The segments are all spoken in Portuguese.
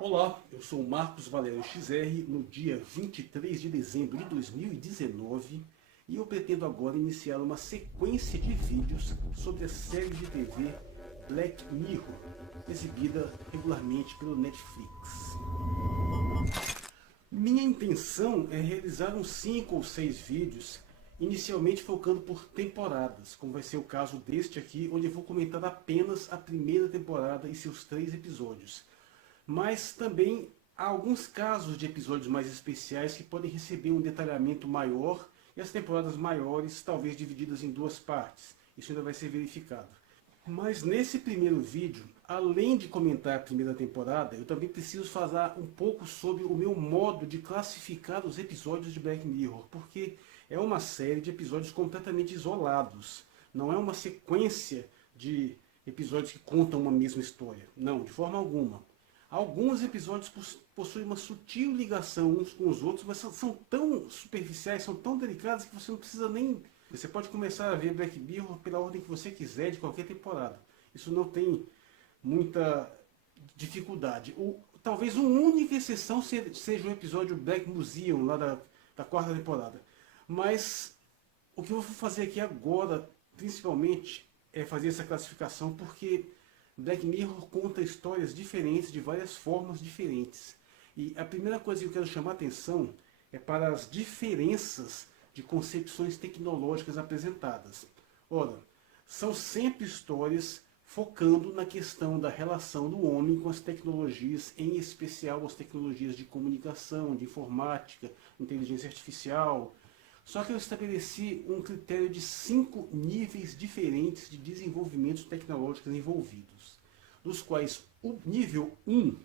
Olá, eu sou o Marcos Valério XR, no dia 23 de dezembro de 2019, e eu pretendo agora iniciar uma sequência de vídeos sobre a série de TV Black Mirror, exibida regularmente pelo Netflix. Minha intenção é realizar uns 5 ou 6 vídeos, inicialmente focando por temporadas, como vai ser o caso deste aqui, onde eu vou comentar apenas a primeira temporada e seus 3 episódios. Mas também há alguns casos de episódios mais especiais que podem receber um detalhamento maior e as temporadas maiores talvez divididas em 2 partes. Isso ainda vai ser verificado. Mas nesse primeiro vídeo, além de comentar a primeira temporada, eu também preciso falar um pouco sobre o meu modo de classificar os episódios de Black Mirror, porque é uma série de episódios completamente isolados. Não é uma sequência de episódios que contam uma mesma história. Não, de forma alguma. Alguns episódios possuem uma sutil ligação uns com os outros, mas são tão superficiais, são tão delicados que você não precisa nem... Você pode começar a ver Black Mirror pela ordem que você quiser de qualquer temporada. Isso não tem muita dificuldade. Talvez uma única exceção seja o episódio Black Museum, lá da 4ª temporada. Mas o que eu vou fazer aqui agora, principalmente, é fazer essa classificação porque Black Mirror conta histórias diferentes, de várias formas diferentes. E a primeira coisa que eu quero chamar a atenção é para as diferenças de concepções tecnológicas apresentadas. Ora, são sempre histórias focando na questão da relação do homem com as tecnologias, em especial as tecnologias de comunicação, de informática, inteligência artificial. Só que eu estabeleci um critério de 5 níveis diferentes de desenvolvimentos tecnológicos envolvidos, dos quais o nível 1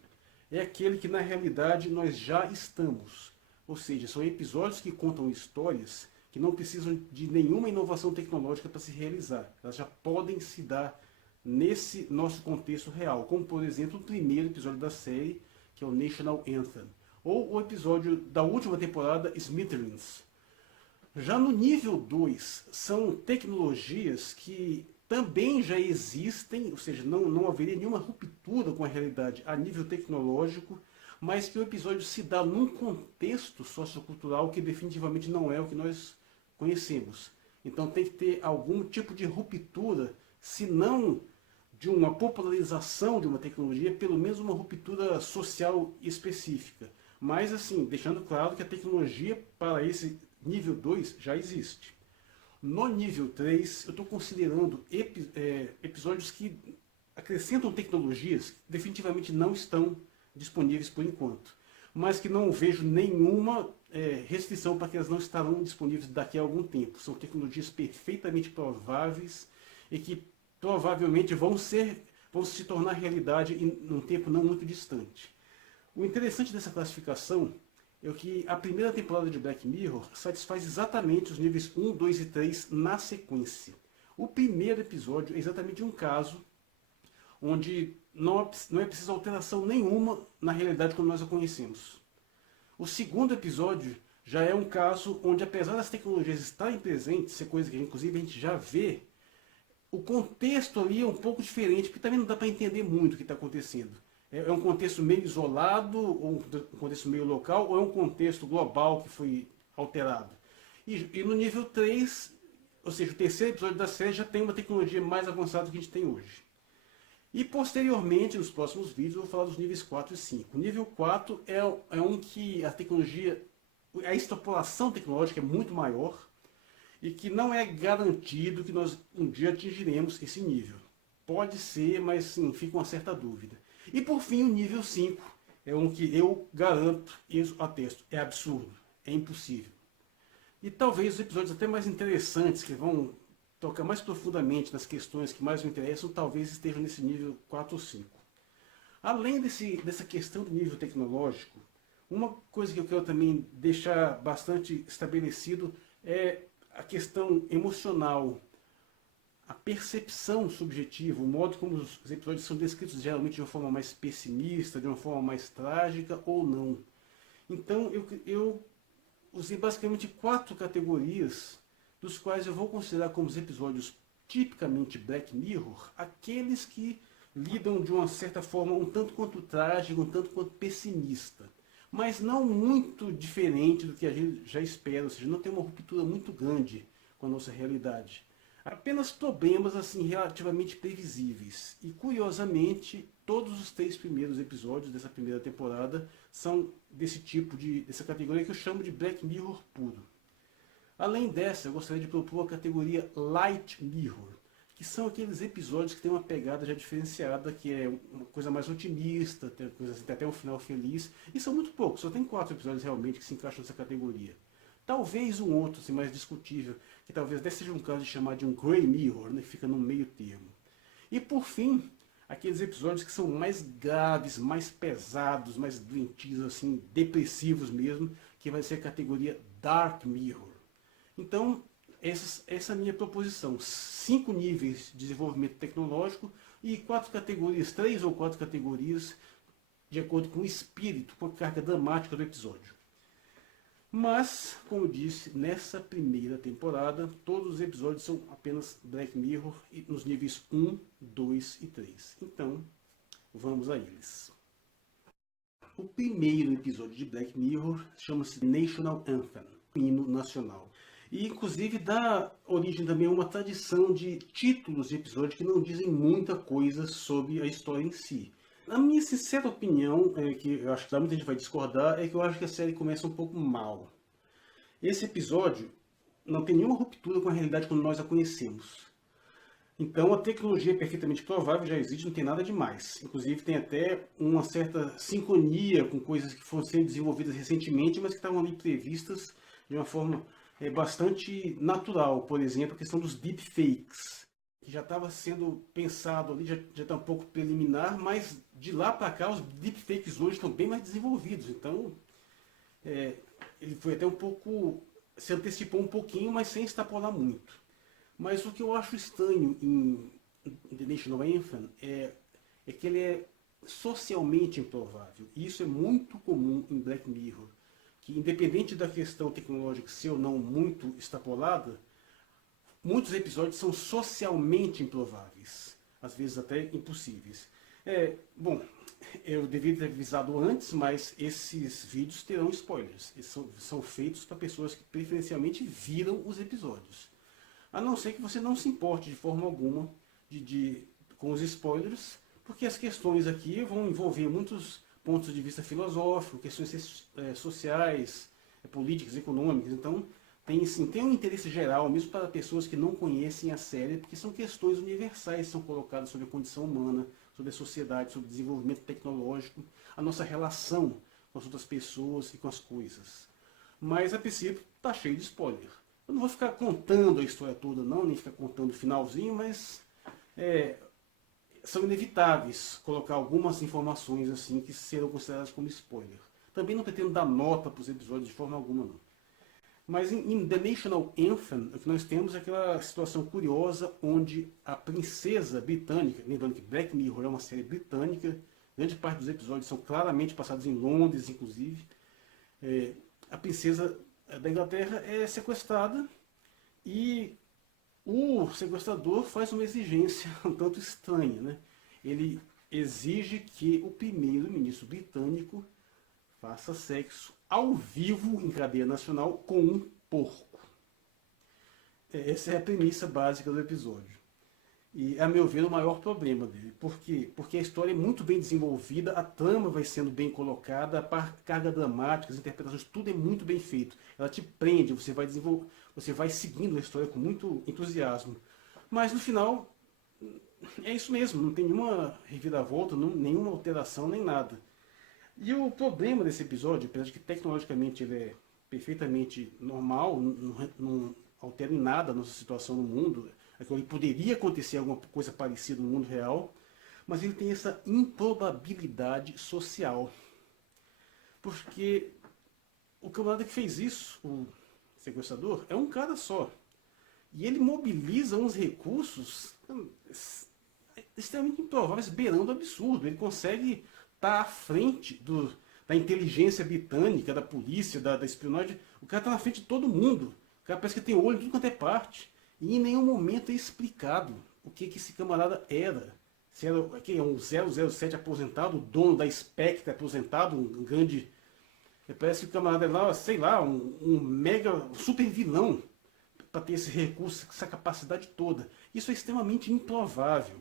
é aquele que na realidade nós já estamos. Ou seja, são episódios que contam histórias que não precisam de nenhuma inovação tecnológica para se realizar. Elas já podem se dar nesse nosso contexto real, como por exemplo o primeiro episódio da série, que é o National Anthem, ou o episódio da última temporada, Smithereens. Já no nível 2, são tecnologias que também já existem, ou seja, não haveria nenhuma ruptura com a realidade a nível tecnológico, mas que o episódio se dá num contexto sociocultural que definitivamente não é o que nós conhecemos. Então tem que ter algum tipo de ruptura, se não de uma popularização de uma tecnologia, pelo menos uma ruptura social específica. Mas assim, deixando claro que a tecnologia para esse nível 2 já existe. No nível 3, eu estou considerando episódios que acrescentam tecnologias que definitivamente não estão disponíveis por enquanto, mas que não vejo nenhuma restrição para que elas não estarão disponíveis daqui a algum tempo. São tecnologias perfeitamente prováveis e que provavelmente vão se tornar realidade em um tempo não muito distante. O interessante dessa classificação é que a primeira temporada de Black Mirror satisfaz exatamente os níveis 1, 2 e 3 na sequência. O primeiro episódio é exatamente um caso onde não é preciso alteração nenhuma na realidade como nós a conhecemos. O segundo episódio já é um caso onde, apesar das tecnologias estarem presentes, ser coisa que inclusive a gente já vê, o contexto ali é um pouco diferente, porque também não dá para entender muito o que está acontecendo. É um contexto meio isolado, ou um contexto meio local, ou é um contexto global que foi alterado. E no nível 3, ou seja, o terceiro episódio da série já tem uma tecnologia mais avançada do que a gente tem hoje. E posteriormente, nos próximos vídeos, eu vou falar dos níveis 4 e 5. O nível 4 é um que a tecnologia, a extrapolação tecnológica é muito maior e que não é garantido que nós um dia atingiremos esse nível. Pode ser, mas sim, fica uma certa dúvida. E por fim, o nível 5 é um que eu garanto e atesto. É absurdo, é impossível. E talvez os episódios até mais interessantes, que vão tocar mais profundamente nas questões que mais me interessam, talvez estejam nesse nível 4 ou 5. Além dessa questão do nível tecnológico, uma coisa que eu quero também deixar bastante estabelecido é a questão emocional, a percepção subjetiva, o modo como os episódios são descritos geralmente de uma forma mais pessimista, de uma forma mais trágica ou não. Então eu usei basicamente 4 categorias, dos quais eu vou considerar como os episódios tipicamente Black Mirror, aqueles que lidam de uma certa forma um tanto quanto trágica, um tanto quanto pessimista. Mas não muito diferente do que a gente já espera, ou seja, não tem uma ruptura muito grande com a nossa realidade. Apenas problemas assim relativamente previsíveis. E curiosamente, todos os 3 primeiros episódios dessa primeira temporada são desse tipo dessa categoria que eu chamo de Black Mirror puro. Além dessa, eu gostaria de propor a categoria Light Mirror, que são aqueles episódios que têm uma pegada já diferenciada, que é uma coisa mais otimista, tem até um final feliz, e são muito poucos, só tem 4 episódios realmente que se encaixam nessa categoria. Talvez um outro, assim, mais discutível, que talvez até seja um caso de chamar de um Grey Mirror, né, que fica no meio termo. E por fim, aqueles episódios que são mais graves, mais pesados, mais doentios, assim, depressivos mesmo, que vai ser a categoria Dark Mirror. Então, essa é a minha proposição. 5 níveis de desenvolvimento tecnológico e 4 categorias, 3 ou 4 categorias, de acordo com o espírito, com a carga dramática do episódio. Mas, como eu disse, nessa primeira temporada, todos os episódios são apenas Black Mirror nos níveis 1, 2 e 3. Então, vamos a eles. O primeiro episódio de Black Mirror chama-se National Anthem, hino nacional. E, inclusive, dá origem também a uma tradição de títulos de episódios que não dizem muita coisa sobre a história em si. A minha sincera opinião, que eu acho que muita gente vai discordar, é que eu acho que a série começa um pouco mal. Esse episódio não tem nenhuma ruptura com a realidade como nós a conhecemos. Então a tecnologia é perfeitamente provável, já existe, não tem nada demais. Inclusive tem até uma certa sincronia com coisas que foram sendo desenvolvidas recentemente, mas que estavam ali previstas de uma forma bastante natural. Por exemplo, a questão dos deepfakes, que já estava sendo pensado ali, já está um pouco preliminar, mas de lá para cá os deepfakes hoje estão bem mais desenvolvidos. Então ele foi até um pouco, se antecipou um pouquinho, mas sem extrapolar muito. Mas o que eu acho estranho em The National Anthem é que ele é socialmente improvável. E isso é muito comum em Black Mirror, que independente da questão tecnológica ser ou não muito extrapolada, muitos episódios são socialmente improváveis, às vezes até impossíveis. Bom, eu deveria ter avisado antes, mas esses vídeos terão spoilers. Eles são feitos para pessoas que preferencialmente viram os episódios. A não ser que você não se importe de forma alguma com os spoilers, porque as questões aqui vão envolver muitos pontos de vista filosóficos, questões sociais, políticas, econômicas. Então, tem um interesse geral, mesmo para pessoas que não conhecem a série, porque são questões universais que são colocadas sobre a condição humana, sobre a sociedade, sobre o desenvolvimento tecnológico, a nossa relação com as outras pessoas e com as coisas. Mas, a princípio, está cheio de spoiler. Eu não vou ficar contando a história toda, não, nem ficar contando o finalzinho, mas são inevitáveis colocar algumas informações assim que serão consideradas como spoiler. Também não pretendo dar nota para os episódios de forma alguma, não. Mas em The National Anthem, o que nós temos é aquela situação curiosa onde a princesa britânica, lembrando que Black Mirror é uma série britânica, grande parte dos episódios são claramente passados em Londres, inclusive, a princesa da Inglaterra é sequestrada e o sequestrador faz uma exigência um tanto estranha, né? Ele exige que o primeiro-ministro britânico faça sexo ao vivo em cadeia nacional com um porco. Essa é a premissa básica do episódio. E, a meu ver, o maior problema dele. Por quê? Porque a história é muito bem desenvolvida, a trama vai sendo bem colocada, a carga dramática, as interpretações, tudo é muito bem feito. Ela te prende, você vai seguindo a história com muito entusiasmo. Mas no final, é isso mesmo, não tem nenhuma reviravolta, nenhuma alteração, nem nada. E o problema desse episódio, apesar de que tecnologicamente ele é perfeitamente normal, não altera em nada a nossa situação no mundo, ele poderia acontecer alguma coisa parecida no mundo real, mas ele tem essa improbabilidade social. Porque o camarada que fez isso, o sequestrador, é um cara só. E ele mobiliza uns recursos extremamente improváveis, beirando o absurdo. Ele consegue estar à frente da inteligência britânica, da polícia, da espionagem. O cara está na frente de todo mundo. O cara parece que tem olho em tudo quanto é parte. E em nenhum momento é explicado o que esse camarada era. Se era quem é um 007 aposentado, o dono da Spectre aposentado, um grande. Parece que o camarada é lá, sei lá, um mega super vilão para ter esse recurso, essa capacidade toda. Isso é extremamente improvável.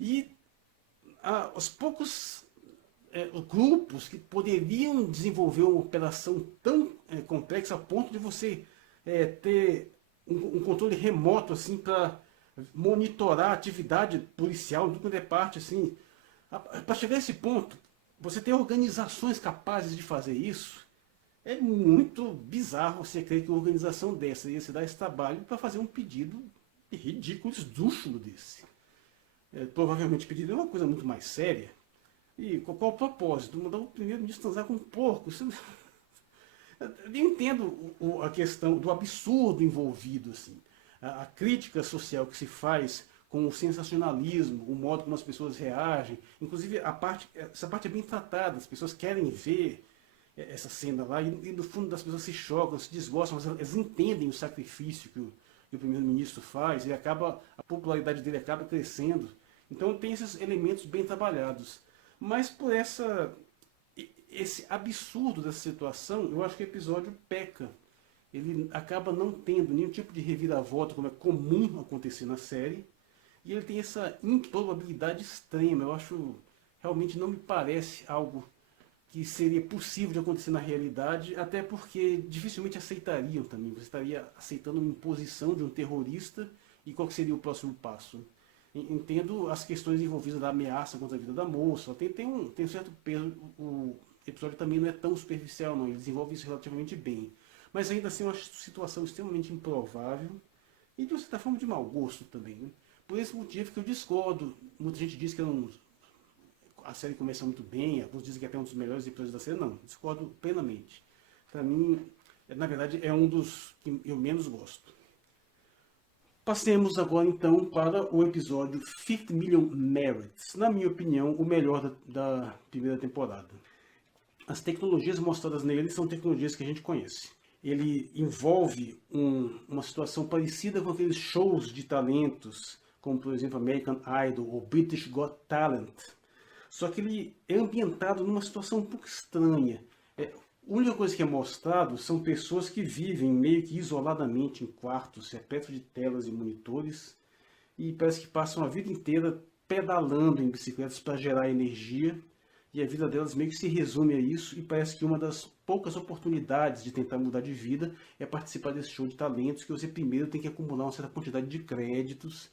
E os poucos grupos que poderiam desenvolver uma operação tão complexa a ponto de você ter um controle remoto assim para monitorar a atividade policial em tudo é parte assim, para chegar a esse ponto, você ter organizações capazes de fazer isso, é muito bizarro você crer que uma organização dessa ia se dar esse trabalho para fazer um pedido ridículo, esdrúxulo desse. Provavelmente o pedido é uma coisa muito mais séria. E qual o propósito? Mandar o primeiro-ministro transar com um porco. Eu entendo a questão do absurdo envolvido, assim. A crítica social que se faz com o sensacionalismo, o modo como as pessoas reagem. Inclusive, essa parte é bem tratada, as pessoas querem ver essa cena lá, e no fundo das pessoas se chocam, se desgostam, mas elas entendem o sacrifício que o primeiro-ministro faz, e a popularidade dele acaba crescendo. Então tem esses elementos bem trabalhados. Mas por esse absurdo dessa situação, eu acho que o episódio peca. Ele acaba não tendo nenhum tipo de reviravolta, como é comum acontecer na série, e ele tem essa improbabilidade extrema. Eu acho, realmente não me parece algo que seria possível de acontecer na realidade, até porque dificilmente aceitariam também. Você estaria aceitando uma imposição de um terrorista, e qual que seria o próximo passo? Entendo as questões envolvidas da ameaça contra a vida da moça, tem um certo peso, o episódio também não é tão superficial não, ele desenvolve isso relativamente bem. Mas ainda assim eu acho a situação extremamente improvável e de uma certa forma de mau gosto também. Né? Por esse motivo que eu discordo, muita gente diz que a série começa muito bem, alguns dizem que é até um dos melhores episódios da série, não, discordo plenamente. Para mim, na verdade, é um dos que eu menos gosto. Passemos agora então para o episódio 50 Million Merits, na minha opinião, o melhor da primeira temporada. As tecnologias mostradas nele são tecnologias que a gente conhece. Ele envolve uma situação parecida com aqueles shows de talentos, como por exemplo American Idol ou British Got Talent. Só que ele é ambientado numa situação um pouco estranha. A única coisa que é mostrado são pessoas que vivem meio que isoladamente em quartos repletos de telas e monitores e parece que passam a vida inteira pedalando em bicicletas para gerar energia, e a vida delas meio que se resume a isso, e parece que uma das poucas oportunidades de tentar mudar de vida é participar desse show de talentos, que você primeiro tem que acumular uma certa quantidade de créditos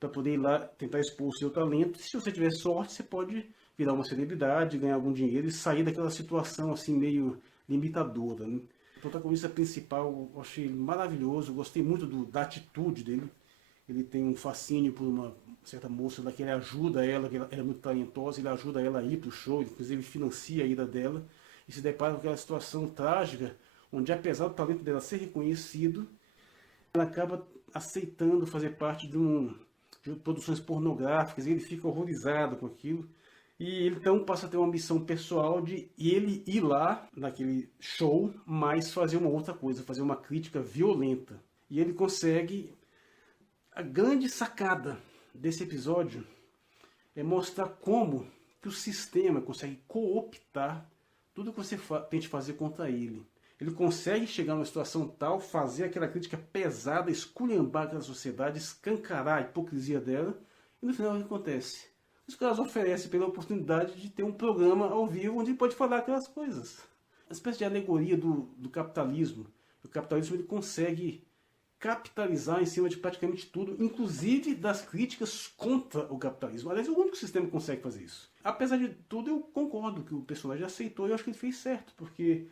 para poder ir lá tentar expor o seu talento. Se você tiver sorte, você pode virar uma celebridade, ganhar algum dinheiro e sair daquela situação assim meio limitadora. Né? O protagonista principal eu achei maravilhoso, gostei muito da atitude dele. Ele tem um fascínio por uma certa moça lá que ele ajuda ela, que ela é muito talentosa, ele ajuda ela a ir para o show, inclusive financia a ida dela, e se depara com aquela situação trágica, onde apesar do talento dela ser reconhecido, ela acaba aceitando fazer parte de produções pornográficas, e ele fica horrorizado com aquilo. E ele então passa a ter uma missão pessoal de ele ir lá naquele show, mas fazer uma outra coisa, fazer uma crítica violenta. E ele consegue. A grande sacada desse episódio é mostrar como que o sistema consegue cooptar tudo que você tente fazer contra ele. Ele consegue chegar numa situação tal, fazer aquela crítica pesada, esculhambar aquela sociedade, escancarar a hipocrisia dela, e no final o que acontece? Os caras oferecem pela oportunidade de ter um programa ao vivo onde ele pode falar aquelas coisas. Uma espécie de alegoria do capitalismo. O capitalismo ele consegue capitalizar em cima de praticamente tudo, inclusive das críticas contra o capitalismo. Aliás, é o único sistema que consegue fazer isso. Apesar de tudo, eu concordo que o personagem aceitou e eu acho que ele fez certo, porque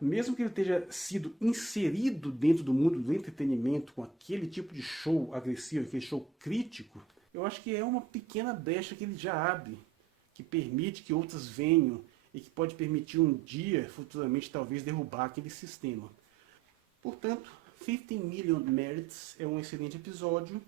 mesmo que ele tenha sido inserido dentro do mundo do entretenimento com aquele tipo de show agressivo, aquele show crítico, eu acho que é uma pequena brecha que ele já abre, que permite que outras venham e que pode permitir um dia, futuramente, talvez derrubar aquele sistema. Portanto, 50 Million Merits é um excelente episódio.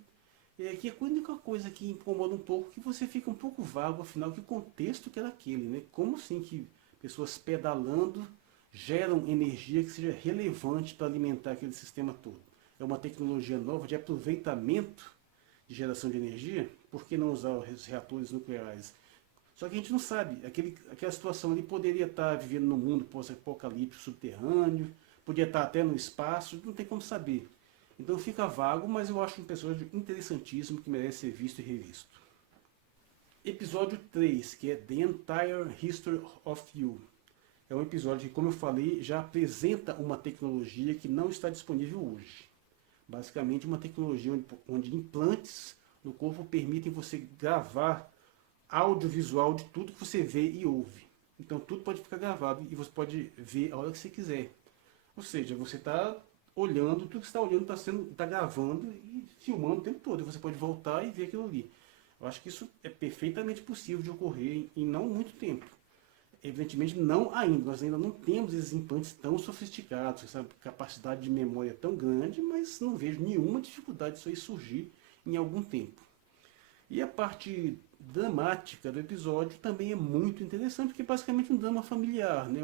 Que a única coisa que incomoda um pouco é que você fica um pouco vago, afinal, que contexto que era aquele, né? Como assim que pessoas pedalando geram energia que seja relevante para alimentar aquele sistema todo? É uma tecnologia nova de aproveitamento de geração de energia? por que não usar os reatores nucleares? Só que a gente não sabe, aquela situação ali poderia estar vivendo num mundo pós-apocalíptico subterrâneo, podia estar até no espaço, não tem como saber. Então fica vago, mas eu acho um episódio interessantíssimo que merece ser visto e revisto. Episódio 3, que é The Entire History of You. É um episódio que, como eu falei, já apresenta uma tecnologia que não está disponível hoje. Basicamente uma tecnologia onde implantes no corpo permitem você gravar audiovisual de tudo que você vê e ouve. Então tudo pode ficar gravado e você pode ver a hora que você quiser. Ou seja, você está olhando, tudo que você está olhando está gravando e filmando o tempo todo. E você pode voltar e ver aquilo ali. Eu acho que isso é perfeitamente possível de ocorrer em não muito tempo. Evidentemente não ainda, nós ainda não temos esses implantes tão sofisticados, essa capacidade de memória tão grande, mas não vejo nenhuma dificuldade disso aí surgir em algum tempo. E a parte dramática do episódio também é muito interessante, porque é basicamente um drama familiar, né?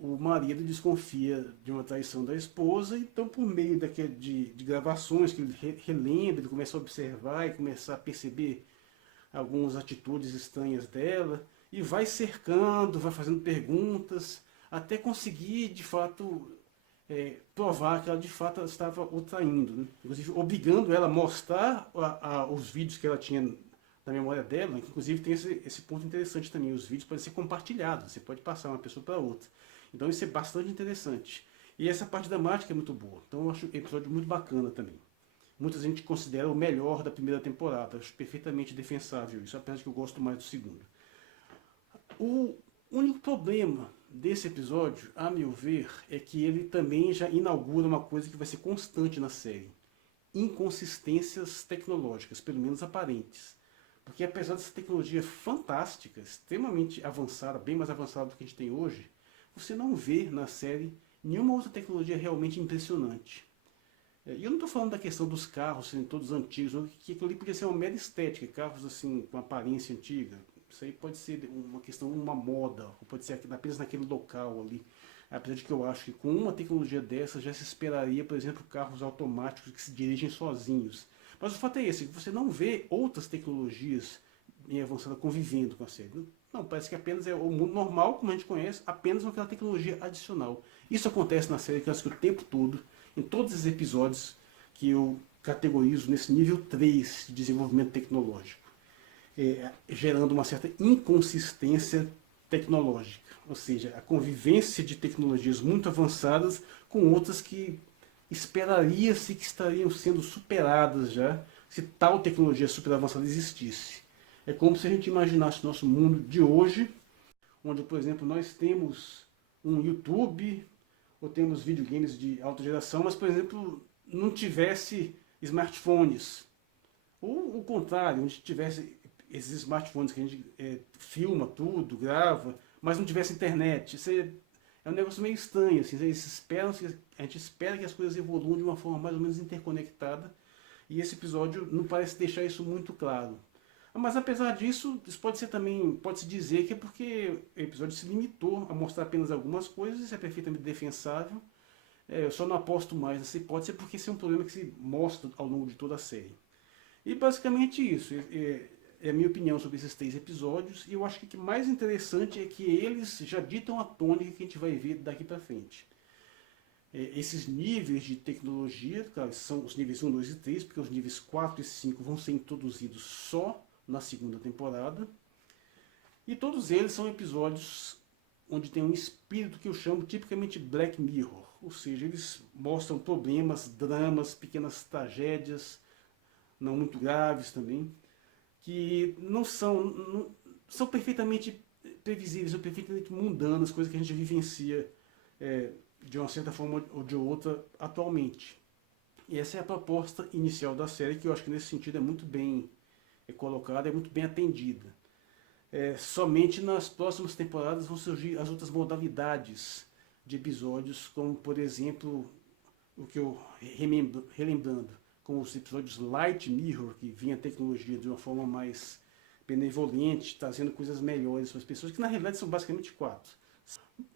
O marido desconfia de uma traição da esposa, então por meio de gravações que ele relembra, ele começa a observar e começa a perceber algumas atitudes estranhas dela, e vai cercando, vai fazendo perguntas, até conseguir de fato provar que ela de fato estava o traindo, né? Inclusive obrigando ela a mostrar os vídeos que ela tinha na memória dela, que inclusive tem esse ponto interessante também, os vídeos podem ser compartilhados, você pode passar uma pessoa para outra. Então isso é bastante interessante. E essa parte dramática é muito boa, então eu acho o episódio muito bacana também. Muita gente considera o melhor da primeira temporada, eu acho perfeitamente defensável isso, apesar de que eu gosto mais do segundo. O único problema desse episódio, a meu ver, é que ele também já inaugura uma coisa que vai ser constante na série. Inconsistências tecnológicas, pelo menos aparentes. Porque apesar dessa tecnologia fantástica, extremamente avançada, bem mais avançada do que a gente tem hoje, você não vê na série nenhuma outra tecnologia realmente impressionante. E eu não estou falando da questão dos carros serem todos antigos, que aquilo ali podia ser uma mera estética, carros assim com aparência antiga. Isso aí pode ser uma questão, uma moda, ou pode ser apenas naquele local ali. Apesar de que eu acho que com uma tecnologia dessa já se esperaria, por exemplo, carros automáticos que se dirigem sozinhos. Mas o fato é esse, que você não vê outras tecnologias em avançada convivendo com a série. Não, parece que apenas é o mundo normal, como a gente conhece, apenas com aquela tecnologia adicional. Isso acontece na série, que eu acho que o tempo todo, em todos os episódios que eu categorizo nesse nível 3 de desenvolvimento tecnológico. Gerando uma certa inconsistência tecnológica, ou seja, a convivência de tecnologias muito avançadas com outras que esperaria-se que estariam sendo superadas já, se tal tecnologia super avançada existisse. É como se a gente imaginasse o nosso mundo de hoje, onde, por exemplo, nós temos um YouTube, ou temos videogames de alta geração, mas, por exemplo, não tivesse smartphones. Ou o contrário, onde tivesse esses smartphones que a gente filma tudo, grava, mas não tivesse internet. Isso é um negócio meio estranho. Assim, a gente espera que as coisas evoluam de uma forma mais ou menos interconectada, e esse episódio não parece deixar isso muito claro. Mas apesar disso, isso pode-se dizer que é porque o episódio se limitou a mostrar apenas algumas coisas, isso é perfeitamente defensável. Eu só não aposto mais nessa hipótese porque esse é um problema que se mostra ao longo de toda a série. E basicamente isso. É a minha opinião sobre esses 3 episódios, e eu acho que o que mais interessante é que eles já ditam a tônica que a gente vai ver daqui para frente. Esses níveis de tecnologia, claro, são os níveis 1, 2 e 3, porque os níveis 4 e 5 vão ser introduzidos só na segunda temporada, e todos eles são episódios onde tem um espírito que eu chamo tipicamente Black Mirror, ou seja, eles mostram problemas, dramas, pequenas tragédias, não muito graves também, que são perfeitamente previsíveis, são perfeitamente mundanas, coisas que a gente vivencia de uma certa forma ou de outra atualmente. E essa é a proposta inicial da série, que eu acho que nesse sentido é muito bem colocada, é muito bem atendida. Somente nas próximas temporadas vão surgir as outras modalidades de episódios, como por exemplo, o que eu relembrando, com os episódios Light Mirror, que vinha a tecnologia de uma forma mais benevolente, trazendo coisas melhores para as pessoas, que na realidade são basicamente 4.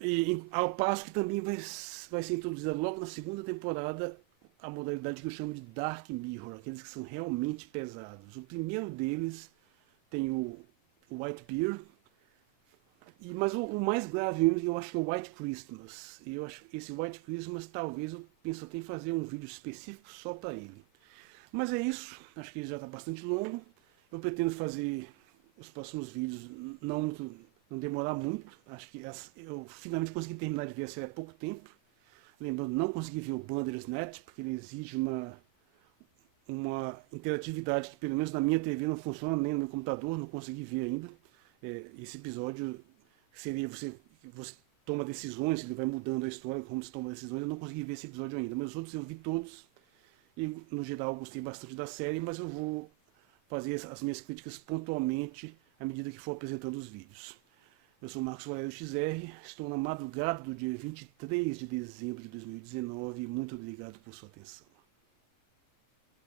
E ao passo que também vai ser introduzida logo na segunda temporada a modalidade que eu chamo de Dark Mirror, aqueles que são realmente pesados. O primeiro deles tem o White Bear, mas o mais grave eu acho que é o White Christmas. E eu acho esse White Christmas talvez eu penso até em fazer um vídeo específico só para ele. Mas é isso, acho que já está bastante longo. Eu pretendo fazer os próximos vídeos não demorar muito. Acho que eu finalmente consegui terminar de ver a série há pouco tempo. Lembrando, não consegui ver o Bandersnatch, porque ele exige uma interatividade que pelo menos na minha TV não funciona, nem no meu computador, não consegui ver ainda. Esse episódio seria você toma decisões, ele vai mudando a história, como se toma decisões. Eu não consegui ver esse episódio ainda, mas os outros eu vi todos. E no geral eu gostei bastante da série, mas eu vou fazer as minhas críticas pontualmente à medida que for apresentando os vídeos. Eu sou Marcos Valério XR, estou na madrugada do dia 23 de dezembro de 2019 e muito obrigado por sua atenção.